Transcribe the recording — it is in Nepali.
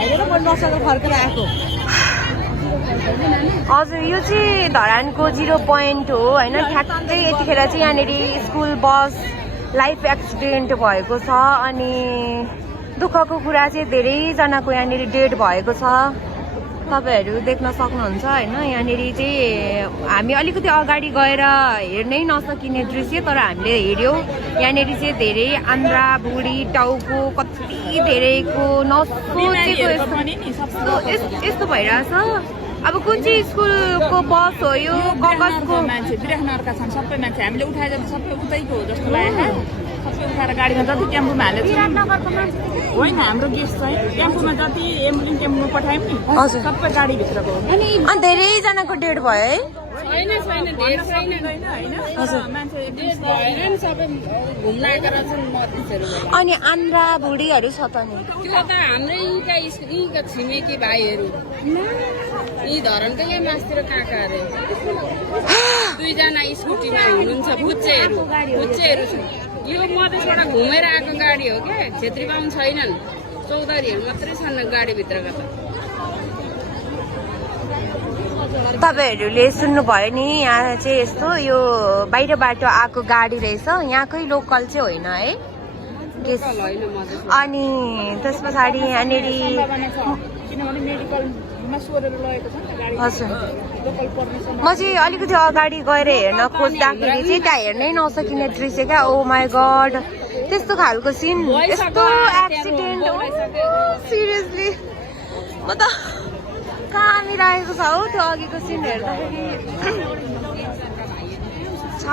भाइले म नसकेर फर्केर आएको हजुर यो चाहिँ धरानको 0 पोइन्ट हो होइन ठ्याक्कै यतिखेर चाहिँ यहाँनिर स्कुल बस लाइफ एक्सिडेन्ट भएको छ अनि दुःखको कुरा चाहिँ धेरैजनाको यहाँनिर डेड भएको छ तपाईहरू देख्न सक्नुहुन्छ होइन यहाँनिर चाहिँ हामी अलिकति अगाडि गएर हेर्नै नसकिने दृश्य तर हामीले हेर्यौँ यहाँनिर चाहिँ धेरै आन्द्रा बुढी टाउको कति धेरैको नसोचेको यस्तो भइरहेछ अब कुन चाहिँ स्कुलको बस हो यो कगजको मान्छे विराटनगरका छन् सबै मान्छे हामीले उठाएर सबै उतैको हो जस्तो लागेको सबै उठाएर गाडीमा जति टेम्पोमा हालेको विराटनगरको मान्छे होइन हाम्रो गेस्ट चाहिँ टेम्पोमा जति एम्बुलेन्स टेम्पोमा पठायौँ नि सबै गाडीभित्रको हो अनि धेरैजनाको डेड भयो है अनि आन्द्रा बुढीहरू छ त नि त्यो त हाम्रै यहीँका छिमेकी भाइहरू यी धरनकै यहाँ मास्तिर काकाहरू 2 जना स्कुटीमा हुनुहुन्छ बुच्चेहरू छ यो मधेसबाट घुमेर आएको गाडी हो क्या छेत्री बाहुन छैनन् चौधरीहरू मात्रै छन् गाडीभित्रका त तपाईहरूले सुन्नुभयो नि यहाँ चाहिँ यस्तो यो बाहिरबाट आएको गाडी रहेछ यहाँकै लोकल चाहिँ होइन है अनि त्यस पछाडि यहाँनिर हजुर म चाहिँ अलिकति अगाडि गएर हेर्न खोज्दाखेरि चाहिँ त्यहाँ हेर्नै नसकिने दृश्य क्या ओ माई गड त्यस्तो खालको सिन यस्तो एक्सिडेन्ट हो सिरियसली म त कहाँ राखेको छ हौ त्यो अघिको सिन हेर्दाखेरि छ